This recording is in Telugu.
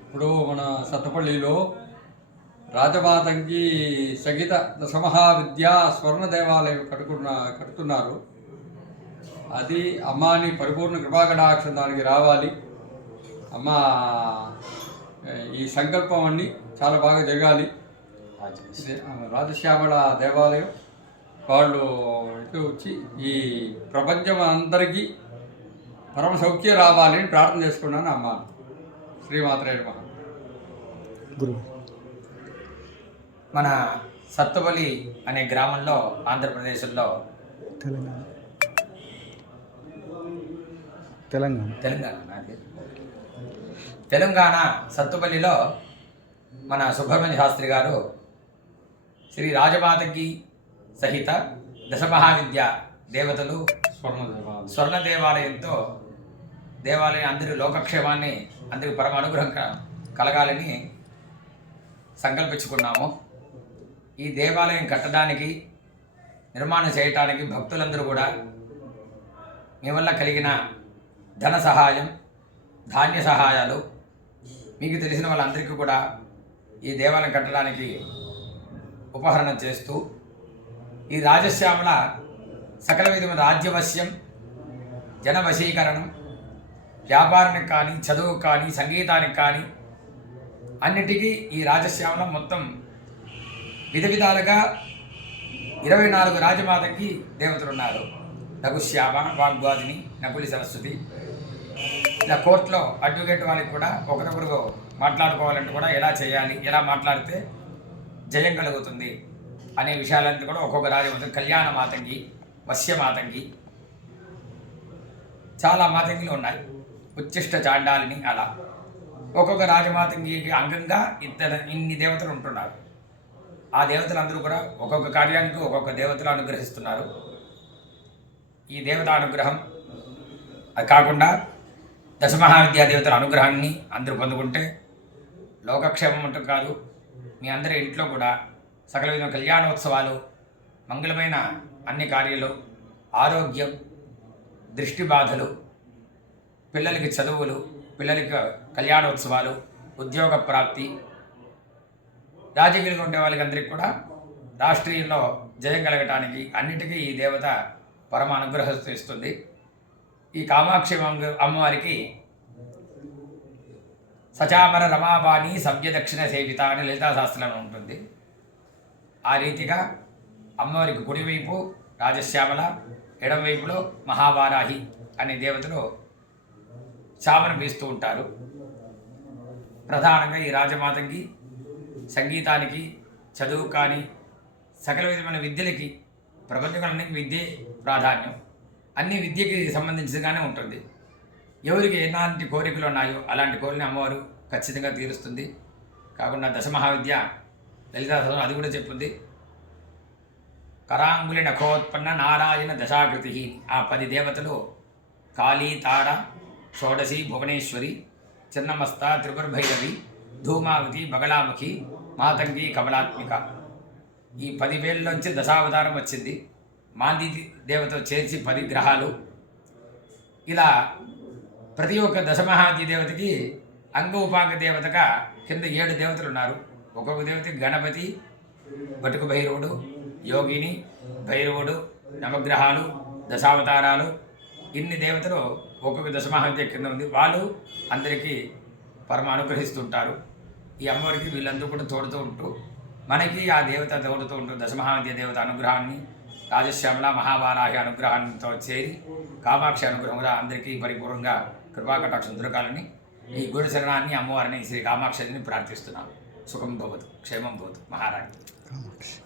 ఇప్పుడు మన సత్తపల్లిలో రాజమాతంగి దశమహా దశమహావిద్యా స్వర్ణ దేవాలయం కట్టుకున్న కడుతున్నారు అది అమ్మాని పరిపూర్ణ కృపాకటాక్షం దానికి రావాలి. అమ్మ ఈ సంకల్పం అన్నీ చాలా బాగా జరగాలి. రాజశ్యామల దేవాలయం. వాళ్ళు ఇటు వచ్చి ఈ ప్రపంచం అందరికీ పరమ సౌఖ్యం రావాలి అని ప్రార్థన చేసుకున్నాను అమ్మ. శ్రీమాత్రే నమః. గురువు మన సత్తుబలి అనే గ్రామంలో ఆంధ్రప్రదేశ్లో తెలంగాణ. తెలంగాణ. తెలంగాణ. తెలంగాణ సత్తుపల్లిలో మన సుబ్రహ్మణ్య శాస్త్రి గారు శ్రీ రాజమాతకి సహిత దశమహావిద్య దేవతలు స్వర్ణ స్వర్ణ దేవాలయంతో దేవాలయం అందరి లోకక్షేమాన్ని అందరికి పరమ అనుగ్రహం క- కలగాలని సంకల్పించుకున్నాము. ఈ దేవాలయం కట్టడానికి నిర్మాణం చేయటానికి భక్తులందరూ కూడా మీ వల్ల కలిగిన ధన సహాయం ధాన్య సహాయాలు మీకు తెలిసిన వాళ్ళందరికీ కూడా ఈ దేవాలయం కట్టడానికి ఉపహరణం చేస్తూ ఈ రాజశ్యామల సకల విధమైన రాజ్యవశ్యం జనవశీకరణం వ్యాపారానికి కానీ చదువు కానీ సంగీతానికి కానీ అన్నిటికీ ఈ రాజశ్యామలం మొత్తం విధ విధాలుగా ఇరవై నాలుగు రాజమాతకి దేవతలు ఉన్నారు నగుశ్యామ వాగ్వాదిని నకులి సరస్వతి. ఇలా కోర్టులో అడ్వకేట్ వాళ్ళకి కూడా ఒకరికొకరు మాట్లాడుకోవాలంటే కూడా ఎలా చేయాలి ఎలా మాట్లాడితే జయం కలుగుతుంది అనే విషయాలన్నీ కూడా ఒక్కొక్క రాజమాత కళ్యాణ మాతంగి వశ్య మాతంగి చాలా మాతంగిలు ఉన్నాయి. ఉచ్చిష్ట చాండాలిని అలా. ఒక్కొక్క రాజమాతంగికి అంగంగా ఇద్దరు ఇన్ని దేవతలు ఉంటున్నారు. ఆ దేవతలందరూ కూడా ఒక్కొక్క కార్యానికి ఒక్కొక్క దేవతలు అనుగ్రహిస్తున్నారు. ఈ దేవత అనుగ్రహం అది కాకుండా దశమహావిద్యా దేవతల అనుగ్రహాన్ని అందరూ పొందుకుంటే లోకక్షేమం అంటూ కాదు మీ అందరి ఇంట్లో కూడా సకల విధమైన కళ్యాణోత్సవాలు మంగళమైన అన్ని కార్యాలు ఆరోగ్యం దృష్టి బాధలు పిల్లలకి చదువులు పిల్లలకి కళ్యాణోత్సవాలు ఉద్యోగ ప్రాప్తి. రాజకీయంగా ఉండే వాళ్ళకి అందరికీ కూడా రాష్ట్రీయంలో జయం కలగటానికి అన్నిటికీ ఈ దేవత పరమ అనుగ్రహిస్తుంది ఈ కామాక్షి అమ్మవారికి సచామర రమాబాణి సవ్య దక్షిణ సేవిత అని లలితాశాస్త్రం ఉంటుంది. ఆ రీతిగా అమ్మవారికి కుడివైపు రాజశ్యామల ఎడమవైపులో మహావారాహి అనే దేవతలు శామనం వేస్తూ ఉంటారు. ప్రధానంగా ఈ రాజమాతంకి సంగీతానికి చదువు కానీ సకల విధమైన విద్యలకి ప్రపంచంలో విద్యే ప్రాధాన్యం. అన్ని విద్యకి సంబంధించిగానే ఉంటుంది. ఎవరికి ఎలాంటి కోరికలు ఉన్నాయో అలాంటి కోరికని అమ్మవారు ఖచ్చితంగా తీరుస్తుంది. కాకుండా దశమహావిద్య లలితా సహస్రం అది కూడా చెప్తుంది. కరాంగులి నఖోత్పన్న నారాయణ దశాకృతి ఆ పది దేవతలు కాళీ తాడ షోడశి భువనేశ్వరి చిన్నమస్త త్రిపురభైరవి ధూమావతి బగలాముఖి మాతంగి కమలాత్మిక. ఈ పదివేలలోంచి దశావతారం వచ్చింది. మాంది దేవత చేర్చి పది గ్రహాలు. ఇలా ప్రతి ఒక్క దశమహాది దేవతకి అంగ ఉపాంగ దేవతగా కింద ఏడు దేవతలు ఉన్నారు. ఒక్కొక్క దేవతకి గణపతి బటుకు భైరవుడు యోగిని భైరవుడు నవగ్రహాలు దశావతారాలు ఇన్ని దేవతలు ఒక్కొక్క దశమహత్య కింద ఉంది. వాళ్ళు అందరికీ పరమ అనుగ్రహిస్తుంటారు. ఈ అమ్మవారికి వీళ్ళందరూ కూడా తోడుతూ ఉంటూ మనకి ఆ దేవత తోడుతూ ఉంటూ దశమహావిద్య దేవత అనుగ్రహాన్ని రాజశ్యామల మహావారాహి అనుగ్రహంతో చేరి కామాక్షి అనుగ్రహం కూడా అందరికీ పరిపూర్ణంగా కృపాకటాక్షం దొరకాలని ఈ గుడి శరణాన్ని అమ్మవారిని శ్రీ కామాక్షిని ప్రార్థిస్తున్నాను. సుఖం భవతు క్షేమం భవతు. మహారాణి. కామాక్షి.